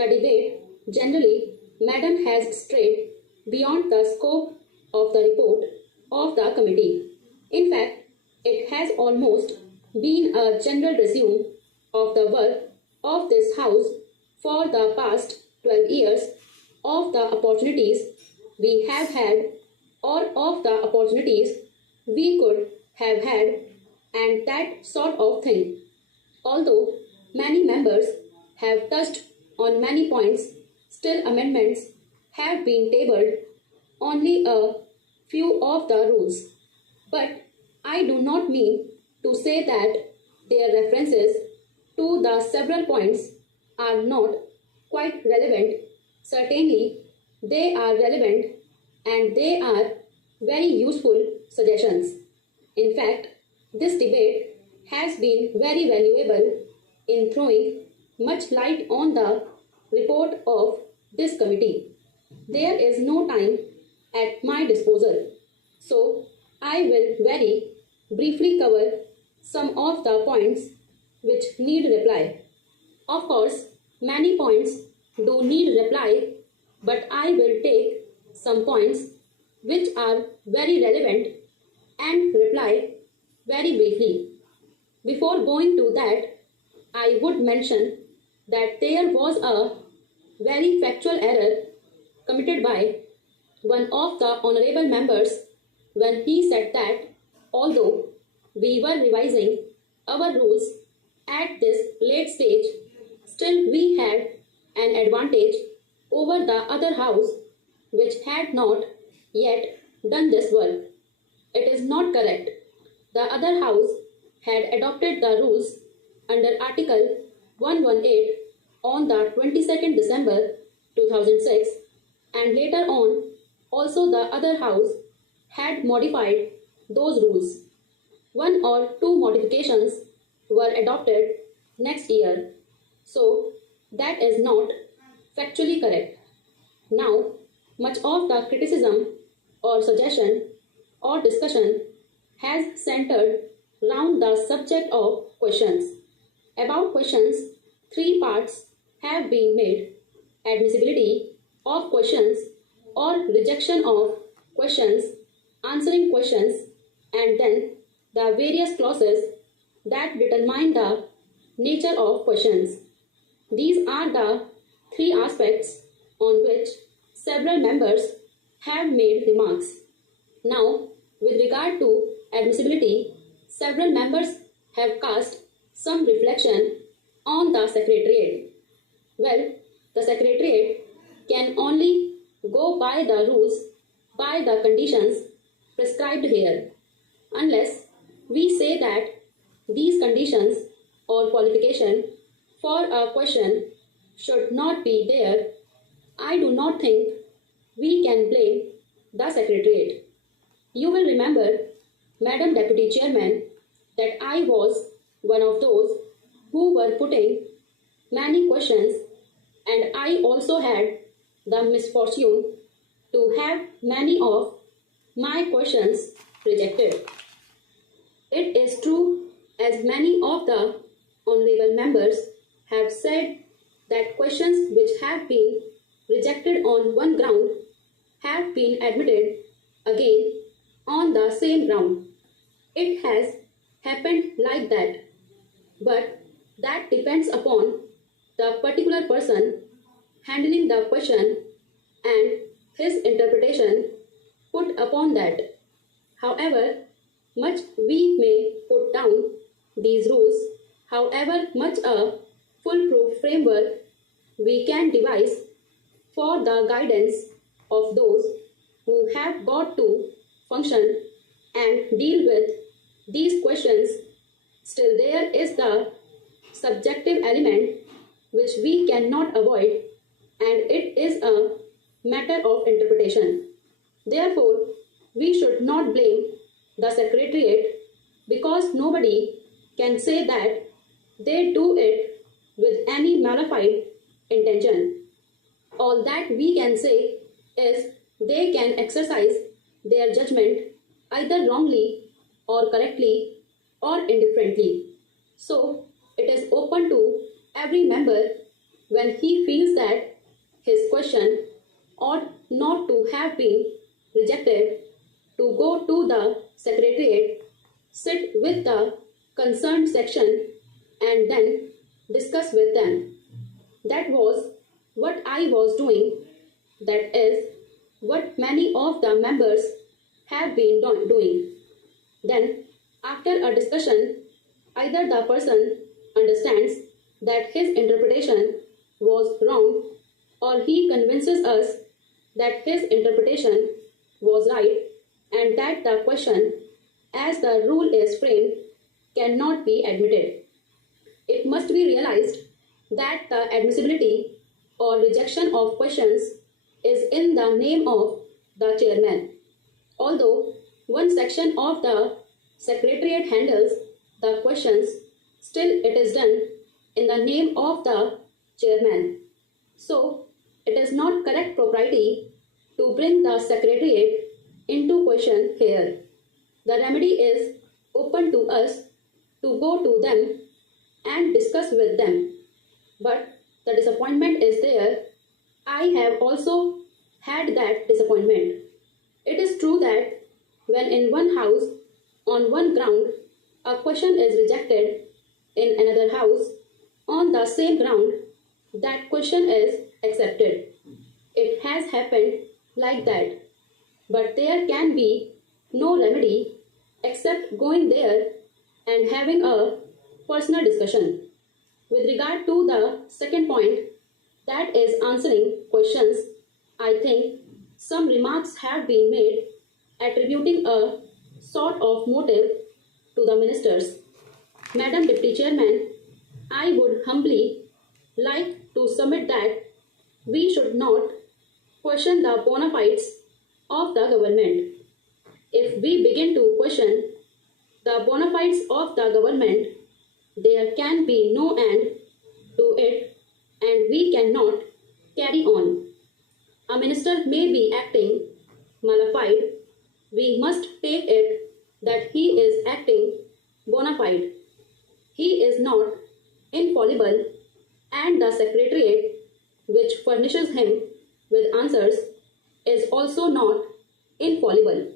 the debate generally, Madam has strayed beyond the scope of the report of the committee. In fact, it has almost been a general resume of the work of this House for the past 12 years, of the opportunities we have had or of the opportunities we could have had, and that sort of thing. Although many members have touched on many points, still amendments have been tabled only a few of the rules. But I do not mean to say that their references to the several points are not quite relevant. Certainly, they are relevant and they are very useful suggestions. In fact, this debate has been very valuable in throwing much light on the report of this committee. There is no time at my disposal, so I will very briefly cover some of the points which need reply. Of course, many points do need reply, but I will take some points which are very relevant and reply very briefly. Before going to that, I would mention that there was a very factual error committed by one of the honorable members when he said that although we were revising our rules at this late stage, still we had an advantage over the other house which had not yet done this work. It is not correct. The other house had adopted the rules under Article 118 on the 22nd December 2006, and later on also the other house had modified those rules. One or two modifications were adopted next year, so that is not factually correct. Now, much of the criticism or suggestion or discussion has centered round the subject of questions. About questions, three parts have been made: admissibility of questions or rejection of questions, answering questions, and then the various clauses that determine the nature of questions. These are the three aspects on which several members have made remarks. Now, with regard to admissibility, several members have cast some reflection on the Secretariat. Well, the Secretariat can only go by the rules, by the conditions prescribed here. Unless we say that these conditions or qualification for a question should not be there, I do not think we can blame the Secretariat. You will remember, Madam Deputy Chairman, that I was one of those who were putting many questions, and I also had the misfortune to have many of my questions rejected. It is true, as many of the honorable members have said, that questions which have been rejected on one ground have been admitted again on the same ground. It has happened like that, but that depends upon the particular person handling the question and his interpretation put upon that. However much we may put down these rules, however much a foolproof framework we can devise for the guidance of those who have got to function and deal with these questions, still there is the subjective element which we cannot avoid, and it is a matter of interpretation. Therefore, we should not blame the Secretariat, because nobody can say that they do it with any malified intention. All that we can say is they can exercise their judgment either wrongly or correctly or indifferently. So, it is open to every member when he feels that his question ought not to have been rejected, to go to the secretariat, sit with the concerned section, and then discuss with them. That was what I was doing. That is what many of the members have been doing. Then, after a discussion, either the person understands that his interpretation was wrong, or he convinces us that his interpretation was right and that the question, as the rule is framed, cannot be admitted. It must be realized that the admissibility or rejection of questions is in the name of the chairman. Although one section of the secretariat handles the questions, still it is done in the name of the chairman. So, it is not correct propriety to bring the secretariat into question here. The remedy is open to us to go to them and discuss with them. But the disappointment is there. I have also had that disappointment. It is true that when in one house, on one ground, a question is rejected, in another house, on the same ground, that question is accepted. It has happened like that. But there can be no remedy except going there and having a personal discussion. With regard to the second point, that is answering questions, I think some remarks have been made attributing a sort of motive to the ministers. Madam Deputy Chairman, I would humbly like to submit that we should not question the bona fides of the government. If we begin to question the bona fides of the government, there can be no end to it and we cannot carry on. A minister may be acting mala fide. We must take it that he is acting bona fide. He is not infallible, and the secretariat, which furnishes him with answers, is also not infallible.